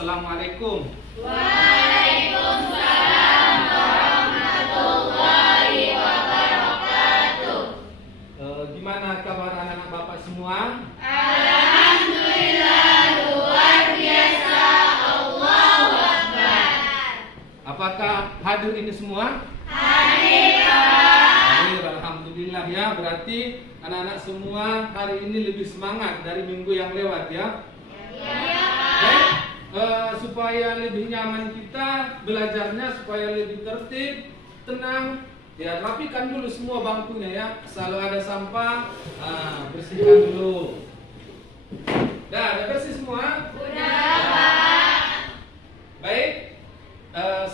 Assalamualaikum. Waalaikumsalam warahmatullahi wabarakatuh. Gimana kabar anak-anak Bapak semua? Alhamdulillah luar biasa. Allahu Akbar. Apakah hadir ini semua? Hadir Pak. Hadir, alhamdulillah ya. Berarti anak-anak semua hari ini lebih semangat dari minggu yang lewat ya. Ya. Baik, supaya lebih nyaman kita belajarnya, supaya lebih tertib, tenang, ya rapikan dulu semua bangkunya ya. Selalu ada sampah, bersihkan dulu. Udah bersih semua? Udah Pak. Baik,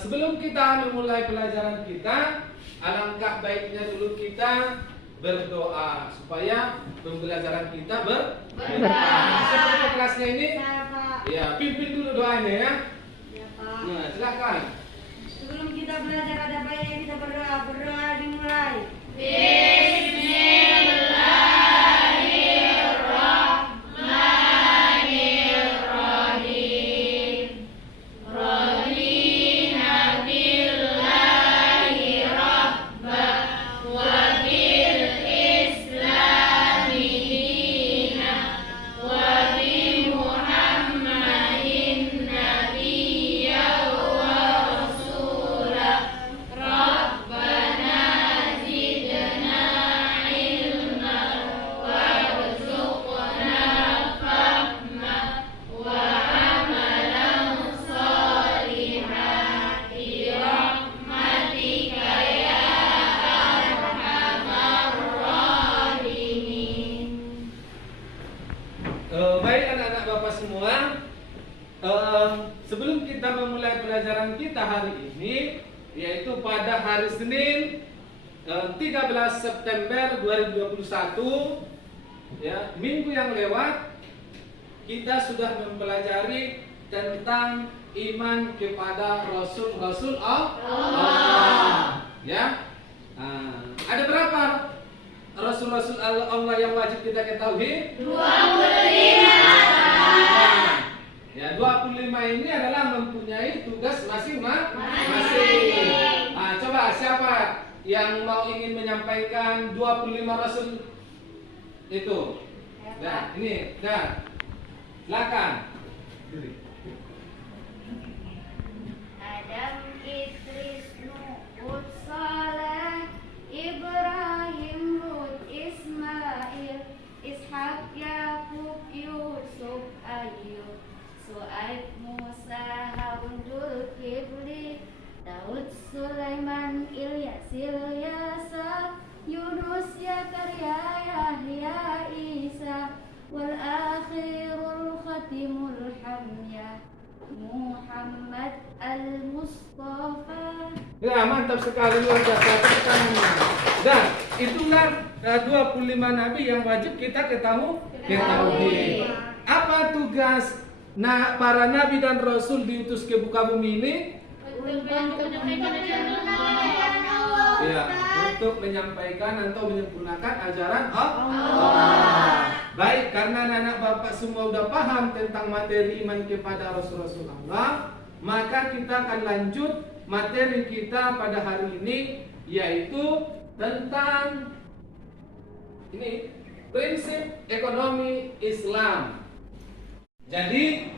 sebelum kita memulai pelajaran kita, alangkah baiknya dulu kita berdoa supaya pembelajaran kita berkah. Seperti kelasnya ini, ya pimpin dulu doanya ya. Ya Pak. Nah, silakan. Sebelum kita belajar ada baiknya kita berdoa. Berdoa dimulai. Bismillahirrahmanirrahim. Radina billahi rabba wa bil islami dina wa bi Muhammadin nabiyya wa rasulah. Rabbana zidna ilma warzuqna fahma wa amalan shalihan bi rahmatika ya arhamar rahimin. Baik anak-anak Bapak semua, sebelum kita memulai pelajaran kita hari ini, yaitu pada hari Senin 13 September 2021, ya, minggu yang lewat kita sudah mempelajari tentang iman kepada Rasul-Rasul Allah. Ya, ada berapa Rasul-Rasul Allah yang wajib kita ketahui? 25. Ya, 25 ini adalah mempunyai tugas Masing-masing. Coba siapa yang mau ingin menyampaikan 25 Rasul itu? Nah, ini, dah. Silakan. Adam, Idris, Nuh, Saleh, Ibrahim, Lut, Ismail, Ishak, Yakub, Yusuf, Ayub, Su'aib, Musa, Harun, Dzulkifli, Daud, Sulaiman, Ilyas, Ilyasa, Yunus, Zakaria, Yahya, Isa, wal akhirul khatimul hamya, Muhammad al-Mustafa. Ya, mantap sekali, luar biasa. Tepuk tangannya. Dan itulah 25 nabi yang wajib kita ketahui. Apa tugas para nabi dan rasul diutus ke muka bumi ini? Ya, untuk menyampaikan atau menyempurnakan ajaran Allah. Baik, karena anak Bapak semua sudah paham tentang materi iman kepada Rasul-Rasul Allah, maka kita akan lanjut materi kita pada hari ini, yaitu tentang ini prinsip ekonomi Islam. Jadi,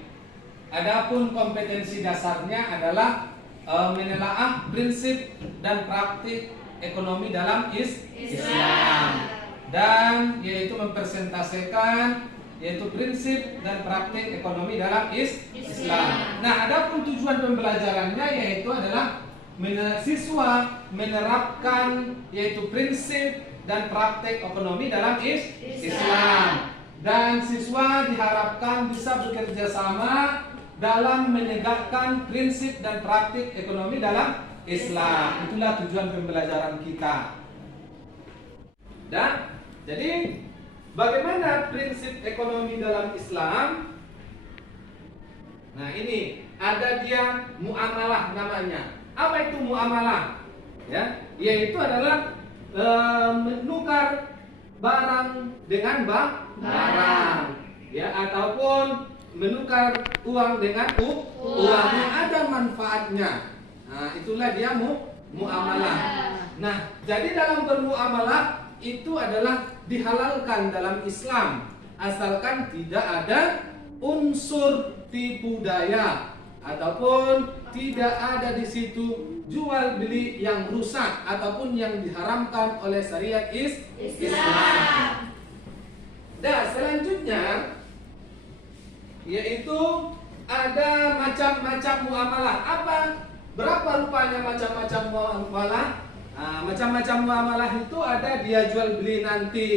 adapun kompetensi dasarnya adalah menelaah prinsip dan praktik ekonomi dalam Islam, dan yaitu mempresentasikan yaitu prinsip dan praktik ekonomi dalam Islam. Nah, adapun tujuan pembelajarannya yaitu adalah siswa menerapkan yaitu prinsip dan praktik ekonomi dalam Islam, dan siswa diharapkan bisa bekerja sama dalam menegakkan prinsip dan praktik ekonomi dalam Islam. Itulah tujuan pembelajaran kita. Dan jadi bagaimana prinsip ekonomi dalam Islam? Nah, ini ada dia muamalah namanya. Apa itu muamalah? Ya, yaitu adalah menukar barang dengan barang, ya, ataupun menukar uang dengan uang yang ada manfaatnya. Nah, itulah dia muamalah. Nah, jadi dalam bermuamalah itu adalah dihalalkan dalam Islam asalkan tidak ada unsur tipu daya ataupun tidak ada di situ jual beli yang rusak ataupun yang diharamkan oleh syariat Islam. Dan selanjutnya yaitu ada macam-macam muamalah. Berapa rupanya macam-macam muamalah? Macam-macam muamalah itu ada dia jual beli nanti,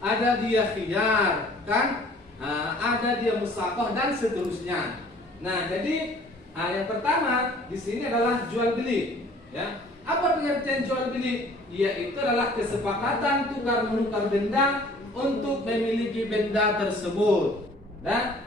ada dia khiyar, kan? Ada dia musaqah dan seterusnya. Nah, jadi yang pertama di sini adalah jual beli, ya. Apa pengertian jual beli? Yaitu adalah kesepakatan tukar menukar benda untuk memiliki benda tersebut. Dan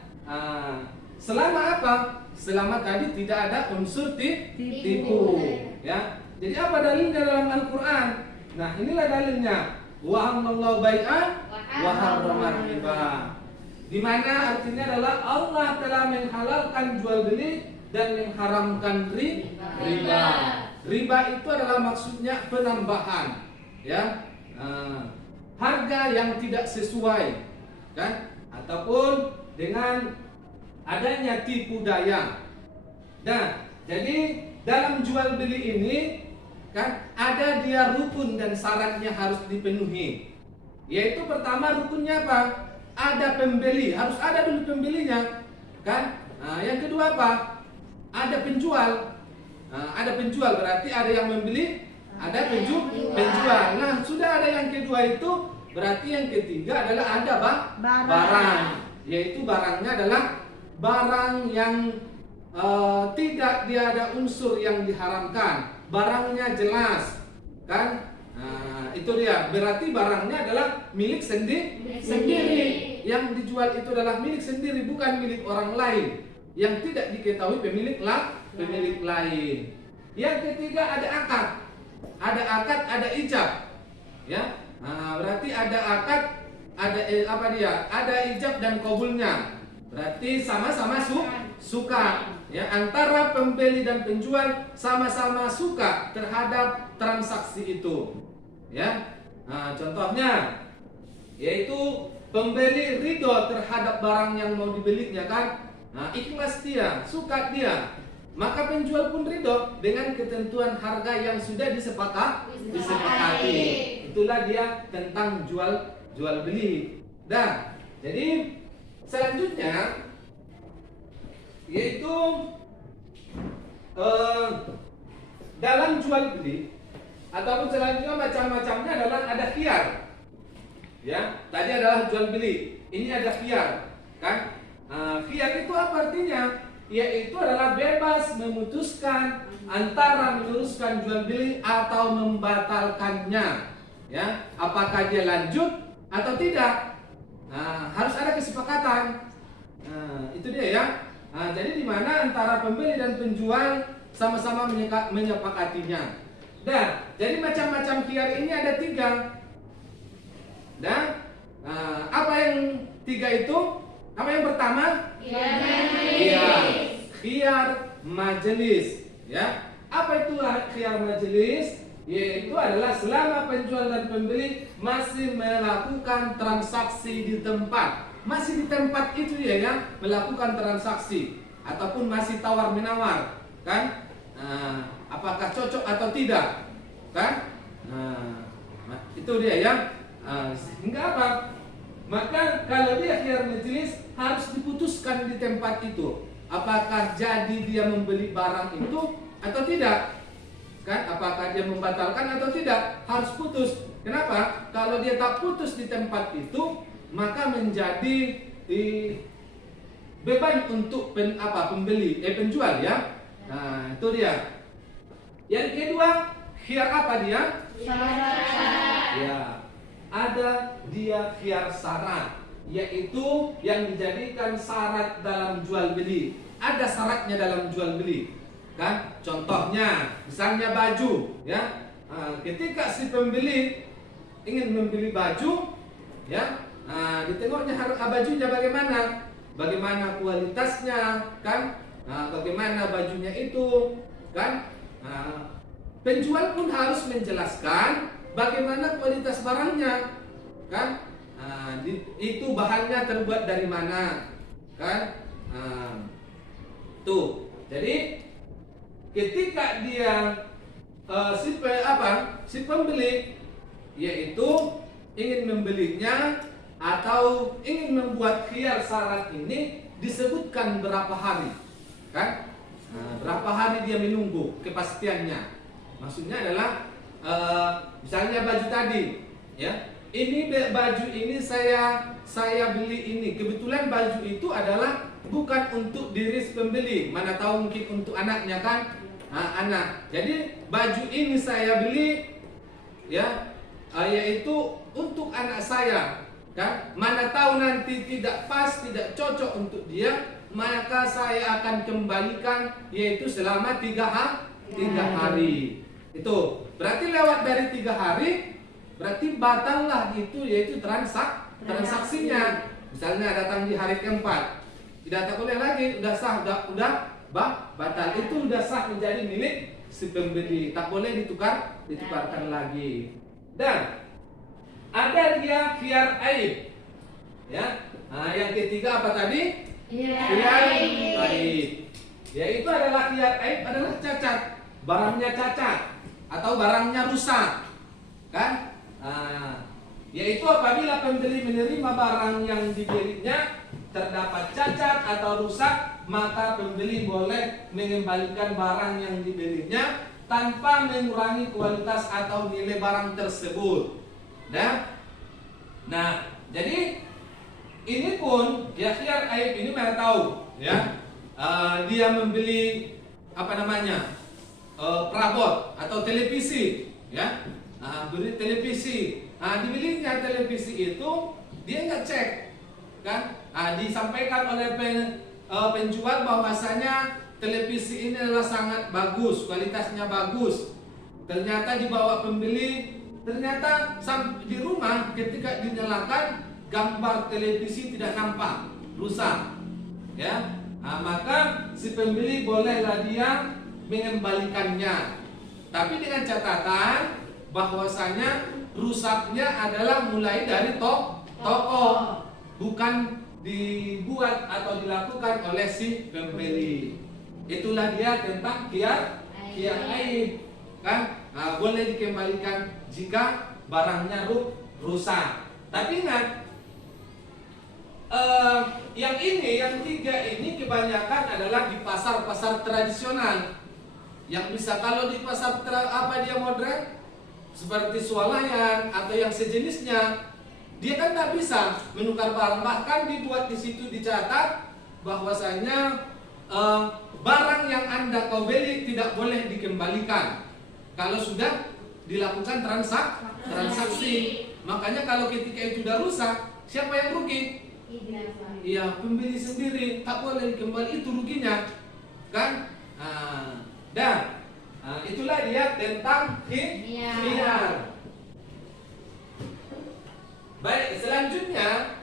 selama apa? Selama tadi tidak ada unsur tipu, ya. Jadi apa dalilnya dalam Al-Quran? Nah, inilah dalilnya. Wa halallahu bai'a wa harrama riba. Di mana artinya adalah Allah telah menghalalkan jual beli dan mengharamkan riba. Riba itu adalah maksudnya penambahan, ya, harga yang tidak sesuai, kan? Ataupun dengan adanya tipu daya. Nah, jadi dalam jual beli ini kan ada dia rukun dan syaratnya harus dipenuhi. Yaitu pertama rukunnya apa? Ada pembeli, harus ada dulu pembelinya, kan? Yang kedua apa? Ada penjual. Ada penjual berarti ada yang membeli, ada penjual. Nah, sudah ada yang kedua itu berarti yang ketiga adalah ada barang. Yaitu barangnya adalah barang yang tidak dia ada unsur yang diharamkan. Barangnya jelas, kan? Itu dia. Berarti barangnya adalah milik sendiri. Yang dijual itu adalah milik sendiri, bukan milik orang lain yang tidak diketahui pemilik lain. Yang ketiga ada akad. Ada akad, ada ijab. Ya. Berarti ada akad, ada ada ijab dan qabulnya. Berarti sama-sama suka. Ya, antara pembeli dan penjual sama-sama suka terhadap transaksi itu. Ya. Contohnya yaitu pembeli ridho terhadap barang yang mau dibelinya, kan? Ikhlas dia, suka dia. Maka penjual pun ridho dengan ketentuan harga yang sudah disepakati. Itulah dia tentang jual beli. Dan jadi selanjutnya yaitu dalam jual beli ataupun selanjutnya macam-macamnya adalah ada khiyar. Ya, tadi adalah jual beli. Ini ada khiyar, kan? Khiyar itu apa artinya? Yaitu adalah bebas memutuskan antara meneruskan jual beli atau membatalkannya. Ya, apakah dia lanjut atau tidak? Harus ada kesepakatan. Itu dia, ya. Jadi di mana antara pembeli dan penjual sama-sama menyepakatinya. Dan jadi macam-macam khiyar ini ada 3. Dan apa yang 3 itu? Apa yang pertama? Khiyar majelis. Ya. Apa itu khiyar majelis? Yaitu adalah selama penjual dan pembeli masih melakukan transaksi di tempat. Masih di tempat itu ya, melakukan transaksi ataupun masih tawar menawar, kan? Apakah cocok atau tidak, kan? Itu dia ya. Sehingga apa? Maka kalau dia khiyar majelis harus diputuskan di tempat itu. Apakah jadi dia membeli barang itu atau tidak? Kan? Apakah dia membatalkan atau tidak? Harus putus. Kenapa? Kalau dia tak putus di tempat itu, maka menjadi beban untuk penjual, ya. Nah, itu dia. Yang kedua, khiyar apa dia? Ya. Ada dia khiyar syarat, yaitu yang dijadikan syarat dalam jual beli. Ada syaratnya dalam jual beli, kan? Contohnya, misalnya baju, ya. Ketika si pembeli ingin membeli baju, ya, ditengoknya harga bajunya bagaimana. bagaimana kualitasnya, kan? Bagaimana bajunya itu, kan? Penjual pun harus menjelaskan bagaimana kualitas barangnya, kan? Itu bahannya terbuat dari mana, kan? Tuh. Jadi ketika dia si pembeli yaitu ingin membelinya atau ingin membuat khiyar syarat ini disebutkan berapa hari, kan? Berapa hari dia menunggu kepastiannya. Maksudnya adalah misalnya baju tadi, ya. Ini baju ini saya beli ini. Kebetulan baju itu adalah bukan untuk diri pembeli, mana tahu mungkin untuk anaknya, kan? Anak. Jadi baju ini saya beli, ya, yaitu untuk anak saya, kan? Mana tahu nanti tidak pas, tidak cocok untuk dia, maka saya akan kembalikan, yaitu selama 3 hari. Itu berarti lewat dari 3 hari, berarti batallah itu, yaitu transaksinya. Misalnya datang di hari keempat, tidak tak boleh lagi, udah sah, udah batal, itu udah sah menjadi milik si pembeli, tak boleh ditukarkan lagi. Dan ada dia khiyar aib, ya. Yang ketiga apa tadi? Khiyar aib. Yaitu adalah khiyar aib adalah cacat, barangnya cacat atau barangnya rusak, kan? Yaitu apabila pembeli menerima barang yang dibelinya terdapat cacat atau rusak, maka pembeli boleh mengembalikan barang yang dibelinya tanpa mengurangi kualitas atau nilai barang tersebut. Nah, jadi ini pun ya khiyar aib ini mana tahu, ya. Dia membeli perabot atau televisi, ya. Beli televisi. Dibelinya televisi itu dia nggak cek, kan? Disampaikan oleh penjual bahwasanya televisi ini adalah sangat bagus, kualitasnya bagus. Ternyata dibawa pembeli, ternyata di rumah ketika dinyalakan gambar televisi tidak nampak, rusak, ya. Maka si pembeli bolehlah dia mengembalikannya, tapi dengan catatan bahwasanya rusaknya adalah mulai dari toko, bukan dibuat atau dilakukan oleh si pembeli. Itulah dia tentang khiyar aib, kan? Boleh dikembalikan jika barangnya rusak. Tapi ingat, yang tiga ini kebanyakan adalah di pasar-pasar tradisional. Yang bisa, kalau di pasar dia modern seperti swalayan atau yang sejenisnya, dia kan tak bisa menukar barang. Bahkan dibuat di situ dicatat bahwasanya barang yang Anda kau beli tidak boleh dikembalikan kalau sudah dilakukan transaksi. Makanya kalau ketika itu sudah rusak, siapa yang rugi? Iya, pembeli sendiri, tak boleh dikembali, itu ruginya, kan? Itulah dia tentang khiyar. Baik, selanjutnya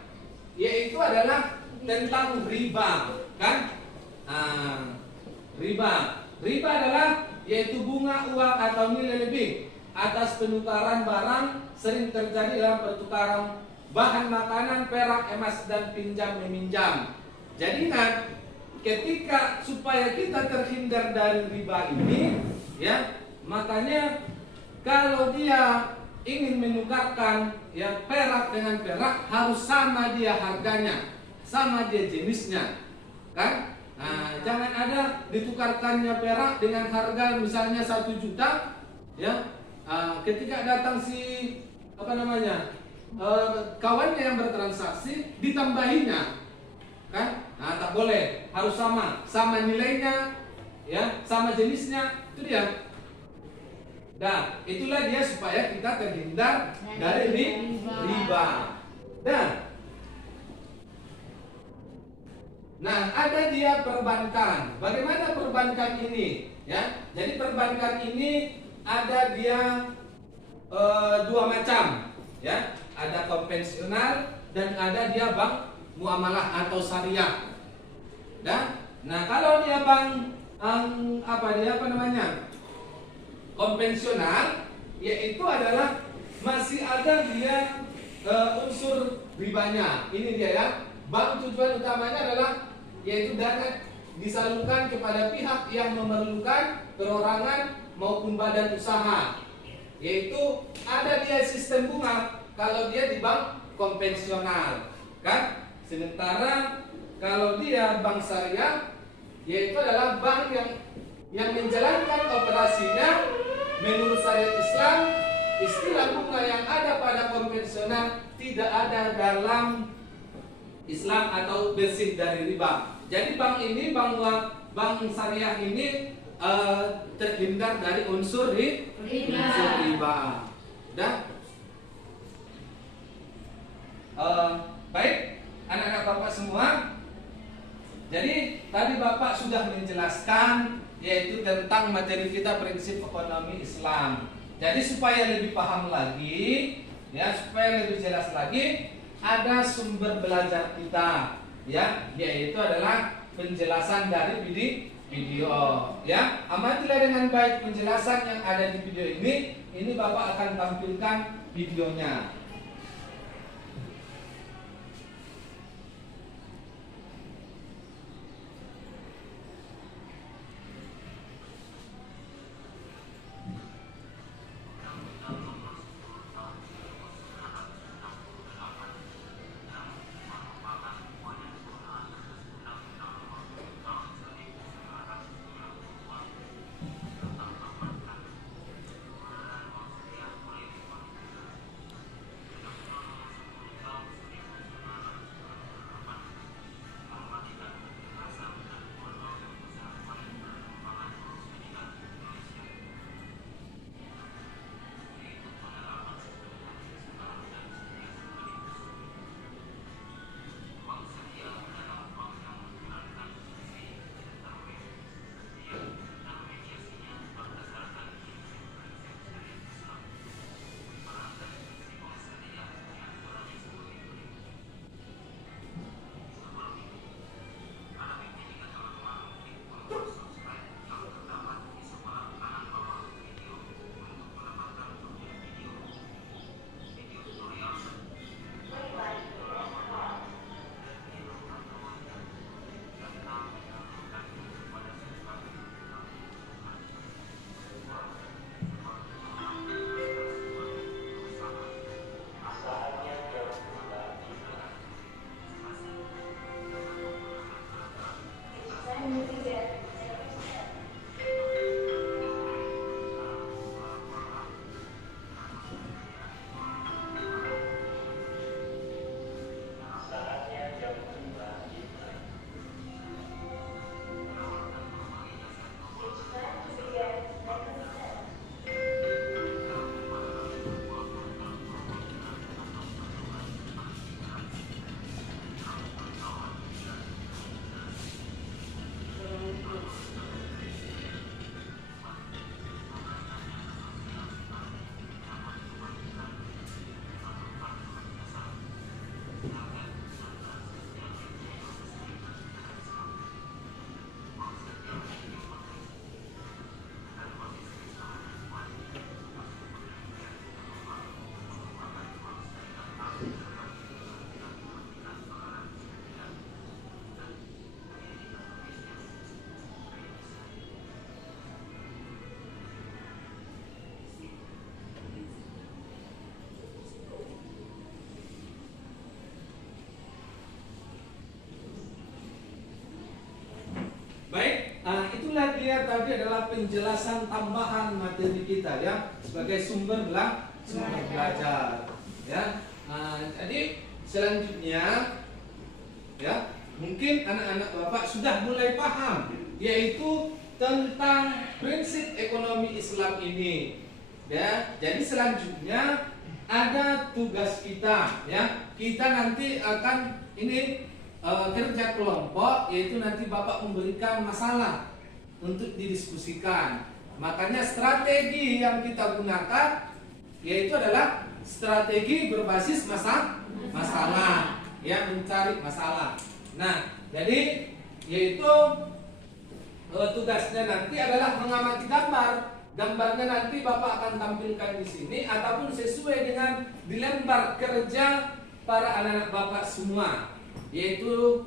yaitu adalah tentang riba, kan? Riba adalah yaitu bunga uang atau nilai lebih atas penukaran barang, sering terjadi dalam pertukaran bahan makanan, perak, emas, dan pinjam meminjam. Jadi ingat, ketika supaya kita terhindar dari riba ini, ya, makanya kalau dia ingin menukarkan ya perak dengan perak, harus sama dia harganya, sama dia jenisnya, kan? Jangan ada ditukarkannya perak dengan harga misalnya 1 juta, ya. Ketika datang si kawannya yang bertransaksi ditambahinya, kan? Tak boleh, harus sama nilainya, ya, sama jenisnya, itu dia. Itulah dia supaya kita terhindar dari riba. Ada dia perbankan. Bagaimana perbankan ini? Ya, jadi perbankan ini ada dia 2 macam, ya. Ada konvensional dan ada dia muamalah atau syariah. Nah, kalau dia konvensional, yaitu adalah masih ada dia unsur ribanya. Ini dia ya. Bank tujuan utamanya adalah yaitu dana disalurkan kepada pihak yang memerlukan, perorangan maupun badan usaha. Yaitu ada dia sistem bunga kalau dia di bank konvensional, kan? Sementara kalau dia bank syariah, yaitu adalah bank yang menjalankan operasinya menurut syariat Islam. Istilah bunga yang ada pada konvensional tidak ada dalam Islam atau bersih dari riba. Jadi bank syariah ini terhindar dari unsur riba. Baik, anak-anak Bapak semua. Jadi tadi Bapak sudah menjelaskan yaitu tentang materi kita prinsip ekonomi Islam. Jadi supaya lebih paham lagi, ya, supaya lebih jelas lagi, ada sumber belajar kita, ya, yaitu adalah penjelasan dari video, ya. Amatilah dengan baik penjelasan yang ada di video ini. Ini Bapak akan tampilkan videonya. Itulah dia tadi adalah penjelasan tambahan materi kita, ya, sebagai sumber belajar, ya. Jadi selanjutnya, ya, mungkin anak-anak Bapak sudah mulai paham, yaitu tentang prinsip ekonomi Islam ini, ya. Jadi selanjutnya ada tugas kita, ya. Kita nanti akan kerja kelompok, yaitu nanti Bapak memberikan masalah untuk didiskusikan. Makanya strategi yang kita gunakan yaitu adalah strategi berbasis masalah, ya mencari masalah. Nah, jadi yaitu tugasnya nanti adalah mengamati gambar. Gambarnya nanti Bapak akan tampilkan di sini ataupun sesuai dengan di lembar kerja para anak-anak Bapak semua, yaitu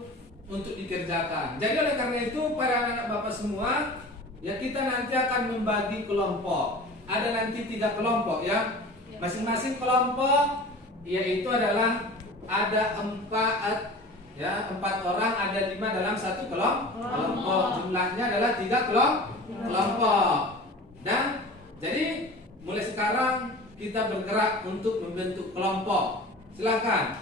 untuk dikerjakan. Jadi oleh karena itu para anak-anak Bapak semua, ya kita nanti akan membagi kelompok. Ada nanti 3 kelompok ya. Masing-masing kelompok yaitu adalah ada 4 orang, ada 5 dalam satu kelompok. Jumlahnya adalah 3 kelompok. Dan jadi mulai sekarang kita bergerak untuk membentuk kelompok. Silakan.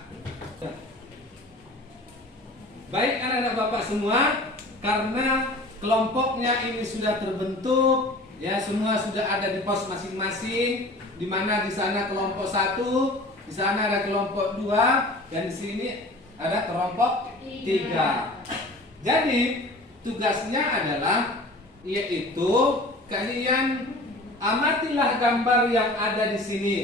Baik anak-anak Bapak semua, karena kelompoknya ini sudah terbentuk, ya semua sudah ada di pos masing-masing, di mana di sana kelompok 1, di sana ada kelompok 2, dan di sini ada kelompok 3. Jadi tugasnya adalah yaitu kalian amatilah gambar yang ada di sini,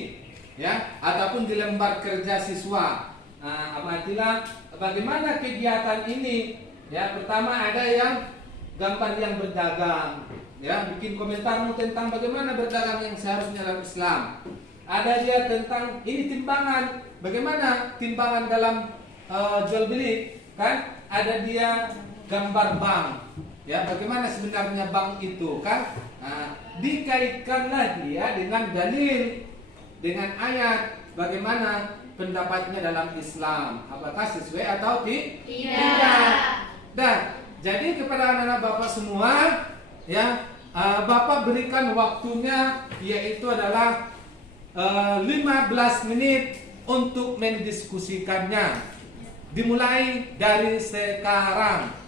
ya, ataupun di lembar kerja siswa. Nah, amatilah bagaimana kegiatan ini. Ya, pertama ada yang gambar yang berdagang, ya, bikin komentarmu tentang bagaimana berdagang yang seharusnya dalam Islam. Ada dia tentang ini timbangan, bagaimana timbangan dalam jual beli, kan? Ada dia gambar bank, ya, bagaimana sebenarnya bank itu, kan? Nah, dikaitkanlah dia dengan dalil, dengan ayat, bagaimana pendapatnya dalam Islam, apakah sesuai atau tidak. Dan jadi kepada anak-anak Bapak semua, ya, Bapak berikan waktunya yaitu adalah 15 menit untuk mendiskusikannya, dimulai dari sekarang.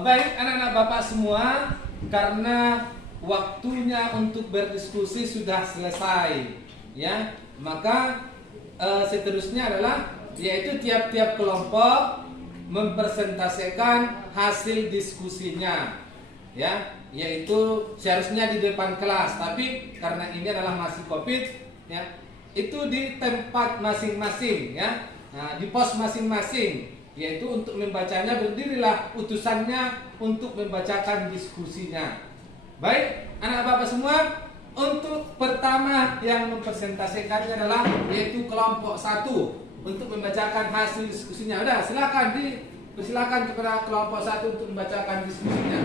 Baik anak-anak Bapak semua, karena waktunya untuk berdiskusi sudah selesai, ya, maka seterusnya adalah yaitu tiap-tiap kelompok mempresentasikan hasil diskusinya, ya, yaitu seharusnya di depan kelas, tapi karena ini adalah masih COVID, ya, itu di tempat masing-masing, ya, nah, di pos masing-masing. Yaitu untuk membacanya berdirilah utusannya untuk membacakan diskusinya. Baik, anak Bapak semua, untuk pertama yang mempresentasikannya adalah yaitu kelompok 1 untuk membacakan hasil diskusinya. Udah, silakan kepada kelompok 1 untuk membacakan diskusinya.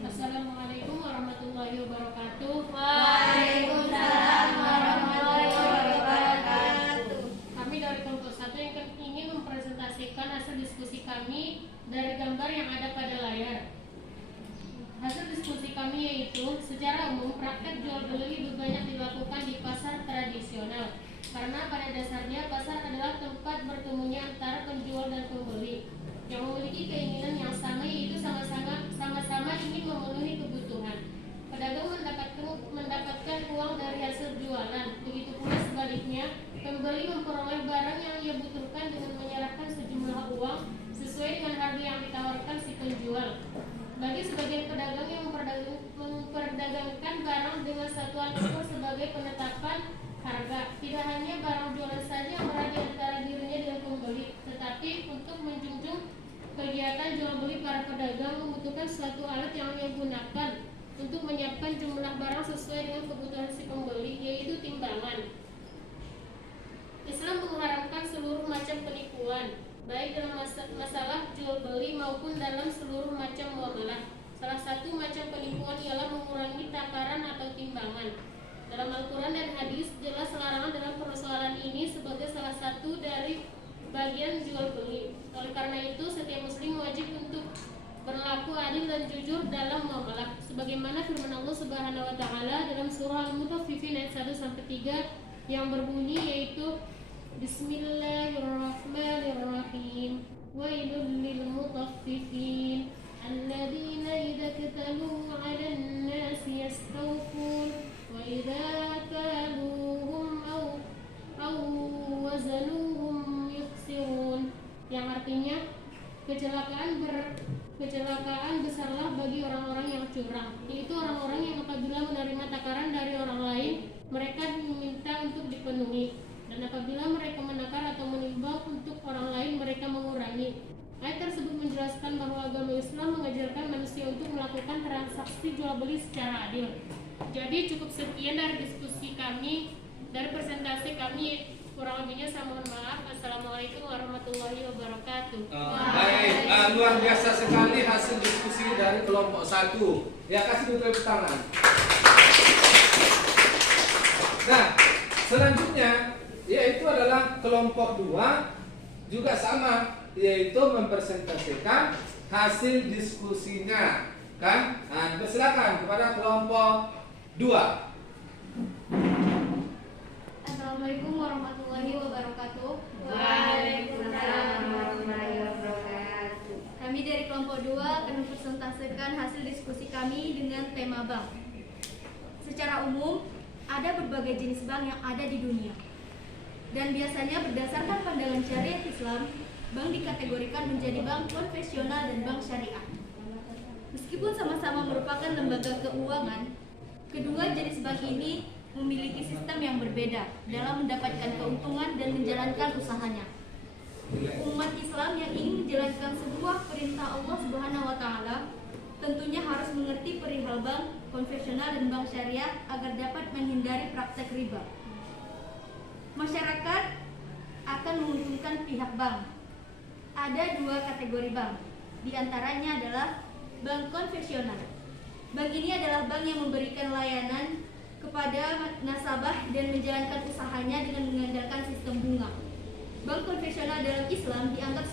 Assalamualaikum warahmatullahi wabarakatuh. Waalaikumsalam warahmatullahi wabarakatuh. Kami dari kelompok 1 yang ingin mempresentasikan hasil diskusi kami dari gambar yang ada pada layar. Hasil diskusi kami yaitu secara umum praktek jual beli lebih banyak dilakukan di pasar tradisional, karena pada dasarnya pasar adalah tempat bertemunya antara penjual dan pembeli yang memiliki keinginan yang sama, yaitu sama-sama ingin memenuhi kebutuhan. Pedagang mendapatkan uang dari hasil jualan, begitu pula sebaliknya pembeli memperoleh barang yang ia butuhkan dengan menyerahkan sejumlah uang sesuai dengan harga yang ditawarkan si penjual. Bagi sebagian pedagang yang memperdagangkan barang dengan satuan ukur sebagai penetapan harga. Tidak hanya barang jualan saja yang berada antara dirinya dengan pembeli, tetapi untuk menjunjung kegiatan jual beli, para pedagang membutuhkan suatu alat yang digunakan untuk menyiapkan jumlah barang sesuai dengan kebutuhan si pembeli, yaitu timbangan. Islam mengharamkan seluruh macam penipuan, baik dalam masalah jual beli maupun dalam seluruh macam muamalah. Salah satu macam penipuan ialah mengurangi takaran atau timbangan. Dalam Al-Quran dan hadis jelas larangan dalam persoalan ini sebagai salah satu dari bagian jual beli. Oleh karena itu, setiap muslim wajib untuk berlaku adil dan jujur dalam muamalah, sebagaimana firman Allah Subhanahu wa taala dalam surah Al-Mutaffifin ayat 1-3 yang berbunyi, yaitu Bismillahirrahmanirrahim. Wailul lil mutaffifin alladzina idza katalu 'alan nasi yastawfun wa idza kaluhum aw wazanuhum yukhsirun, yang artinya kecelakaan besarlah bagi orang-orang yang curang, yaitu orang-orang yang apabila menerima takaran dari orang lain mereka meminta untuk dipenuhi, dan apabila mereka menakar atau menimbang untuk orang lain mereka mengurangi. Ayat tersebut menjelaskan bahwa agama Islam mengajarkan manusia untuk melakukan transaksi jual beli secara adil. Jadi cukup sekian dari diskusi kami, dari presentasi kami. Kurang lebihnya saya mohon maaf. Assalamualaikum warahmatullahi wabarakatuh. Baik, luar biasa sekali hasil diskusi dari kelompok 1. Ya, kasih tepuk tangan. Nah, selanjutnya yaitu adalah kelompok 2, juga sama, yaitu mempresentasikan hasil diskusinya, kan? Nah, silakan kepada kelompok 2. Assalamualaikum warahmatullahi wabarakatuh. Waalaikumsalam warahmatullahi wabarakatuh. Kami dari kelompok 2 akan mempresentasikan hasil diskusi kami dengan tema bank. Secara umum, ada berbagai jenis bank yang ada di dunia. Dan biasanya berdasarkan pandangan syariat Islam, bank dikategorikan menjadi bank konvensional dan bank syariah. Meskipun sama-sama merupakan lembaga keuangan, kedua jenis bank ini memiliki sistem yang berbeda dalam mendapatkan keuntungan dan menjalankan usahanya. Umat Islam yang ingin menjalankan sebuah perintah Allah Subhanahu wa taala tentunya harus mengerti perihal bank konvensional dan bank syariah agar dapat menghindari praktek riba. Masyarakat akan menguntungkan pihak bank. Ada 2 kategori bank. Di antaranya adalah bank konvensional. Bank ini adalah bank yang memberikan layanan kepada nasabah dan menjalankan usahanya dengan mengandalkan sistem bunga. Bank konvensional dalam Islam dianggap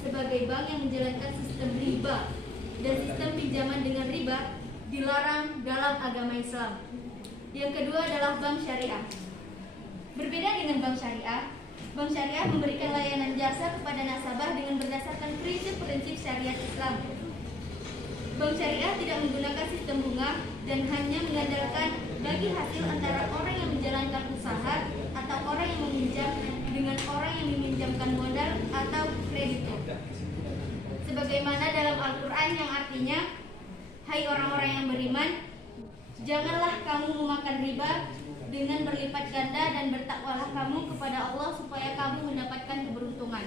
sebagai bank yang menjalankan sistem riba, dan sistem pinjaman dengan riba dilarang dalam agama Islam. Yang kedua adalah bank syariah. Berbeda dengan bank syariah memberikan layanan jasa kepada nasabah dengan berdasarkan prinsip-prinsip syariat Islam. Bank syariah tidak menggunakan sistem bunga dan hanya mengandalkan bagi hasil antara orang yang menjalankan usaha atau orang yang meminjam dengan orang yang meminjamkan modal atau kreditur. Sebagaimana dalam Al-Quran yang artinya, hai orang-orang yang beriman, janganlah kamu memakan riba dengan berlipat ganda dan bertakwalah kamu kepada Allah supaya kamu mendapatkan keberuntungan.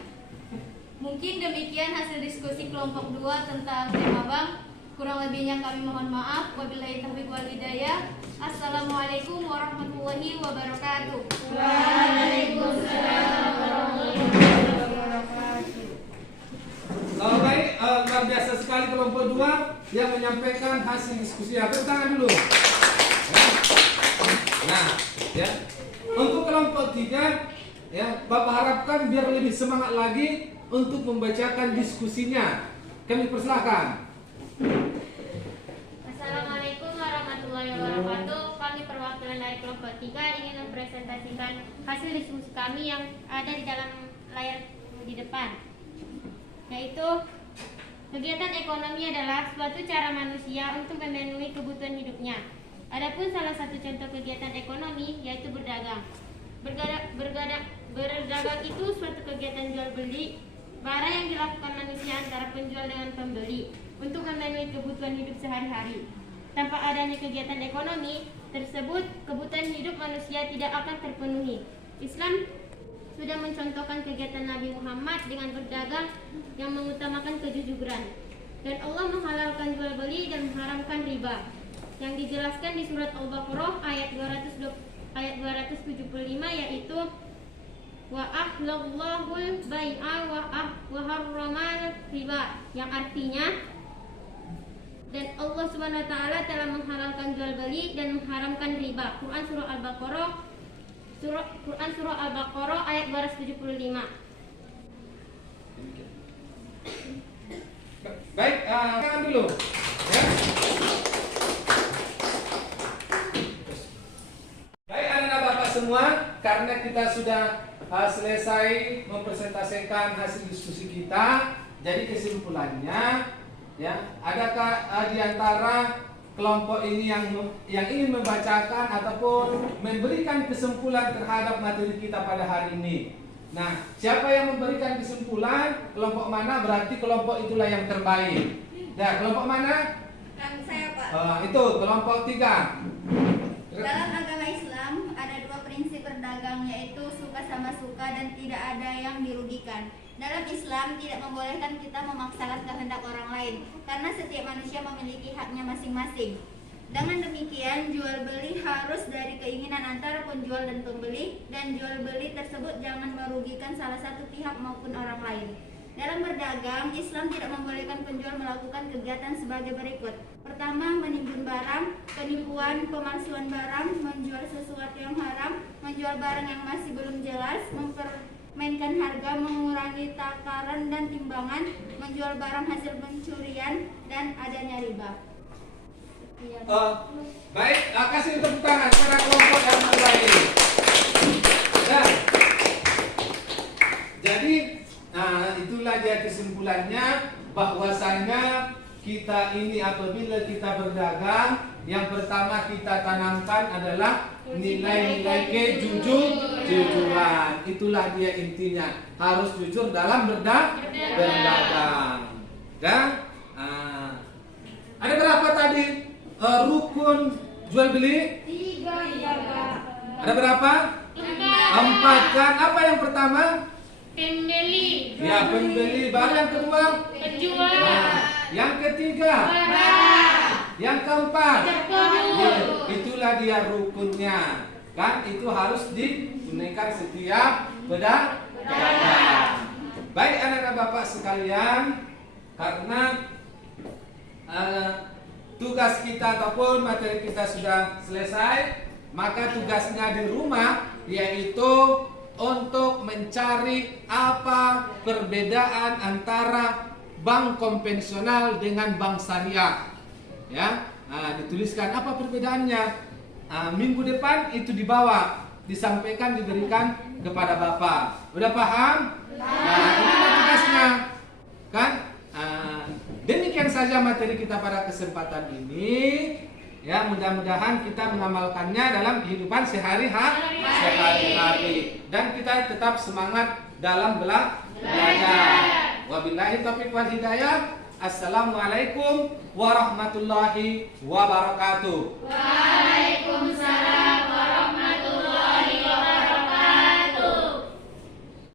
Mungkin demikian hasil diskusi kelompok 2 tentang tema bank. Kurang lebihnya kami mohon maaf. Wabillahi taufiq wal hidayah. Assalamualaikum warahmatullahi wabarakatuh. Waalaikumsalam warahmatullahi wabarakatuh. Baik, luar biasa sekali kelompok 2 yang menyampaikan hasil diskusi. Tepuk tangan dulu. Nah, ya. Untuk kelompok 3, ya, Bapak harapkan biar lebih semangat lagi untuk membacakan diskusinya. Kami persilahkan. Assalamualaikum warahmatullahi wabarakatuh. Kami perwakilan dari kelompok 3 ingin mempresentasikan hasil diskusi kami yang ada di dalam layar di depan, yaitu kegiatan ekonomi adalah suatu cara manusia untuk memenuhi kebutuhan hidupnya. Adapun salah satu contoh kegiatan ekonomi yaitu berdagang. Berdagang itu suatu kegiatan jual beli barang yang dilakukan manusia antara penjual dengan pembeli untuk memenuhi kebutuhan hidup sehari-hari. Tanpa adanya kegiatan ekonomi, tersebut, kebutuhan hidup manusia tidak akan terpenuhi. Islam sudah mencontohkan kegiatan Nabi Muhammad dengan berdagang yang mengutamakan kejujuran. Dan Allah menghalalkan jual beli dan mengharamkan riba, yang dijelaskan di surat Al-Baqarah ayat 275, yaitu wa ahlallahul bai'a wa harramal riba, yang artinya dan Allah Subhanahu wa taala telah menghalalkan jual beli dan mengharamkan riba. Quran surah Al-Baqarah ayat 275. Baik, tangan dulu. Ya. Baik anak-anak Bapak semua, karena kita sudah selesai mempresentasikan hasil diskusi kita, jadi kesimpulannya, ya, adakah di antara kelompok ini yang ingin membacakan ataupun memberikan kesimpulan terhadap materi kita pada hari ini? Nah, siapa yang memberikan kesimpulan, kelompok mana, berarti kelompok itulah yang terbaik. Nah, kelompok mana? Saya, Pak. Itu kelompok 3. Dalam agama Islam ada 2 prinsip berdagang, yaitu suka sama suka dan tidak ada yang dirugikan. Dalam Islam tidak membolehkan kita memaksakan kehendak orang lain, karena setiap manusia memiliki haknya masing-masing. Dengan demikian, jual beli harus dari keinginan antara penjual dan pembeli, dan jual beli tersebut jangan merugikan salah satu pihak maupun orang lain. Dalam berdagang, Islam tidak membolehkan penjual melakukan kegiatan sebagai berikut. Pertama, menimbun barang, penipuan, pemalsuan barang, menjual sesuatu yang haram, menjual barang yang masih belum jelas, mempermainkan harga, mengurangi takaran dan timbangan, menjual barang hasil pencurian, dan adanya riba. Baik, kasih tepuk tangan kepada kelompok yang terbaik. Dan jadi itulah dia kesimpulannya, bahwasanya kita ini apabila kita berdagang, yang pertama kita tanamkan adalah nilai-nilai kejujuran. Itulah dia intinya, harus jujur dalam berdagang. Dan ada berapa tadi rukun jual beli? 3. Ada berapa? 4 kan? Apa yang pertama? Pembeli. Ya, pembeli. Baru yang kedua? Penjual. Yang ketiga? Yang keempat? Ya, itulah dia rukunnya. Kan itu harus ditunaikan setiap berdagang. Baik anak-anak Bapak sekalian, karena tugas kita ataupun materi kita sudah selesai, maka tugasnya di rumah yaitu untuk mencari apa perbedaan antara bank konvensional dengan bank syariah. Ya, dituliskan apa perbedaannya. Minggu depan itu dibawa, disampaikan, diberikan kepada Bapak. Udah paham? Itulah tugasnya, kan? Demikian saja materi kita pada kesempatan ini. Ya, mudah-mudahan kita mengamalkannya dalam kehidupan sehari-hari dan kita tetap semangat dalam belajar. Wabillahi taufiq wal hidayah. Assalamualaikum warahmatullahi wabarakatuh. Waalaikumsalam.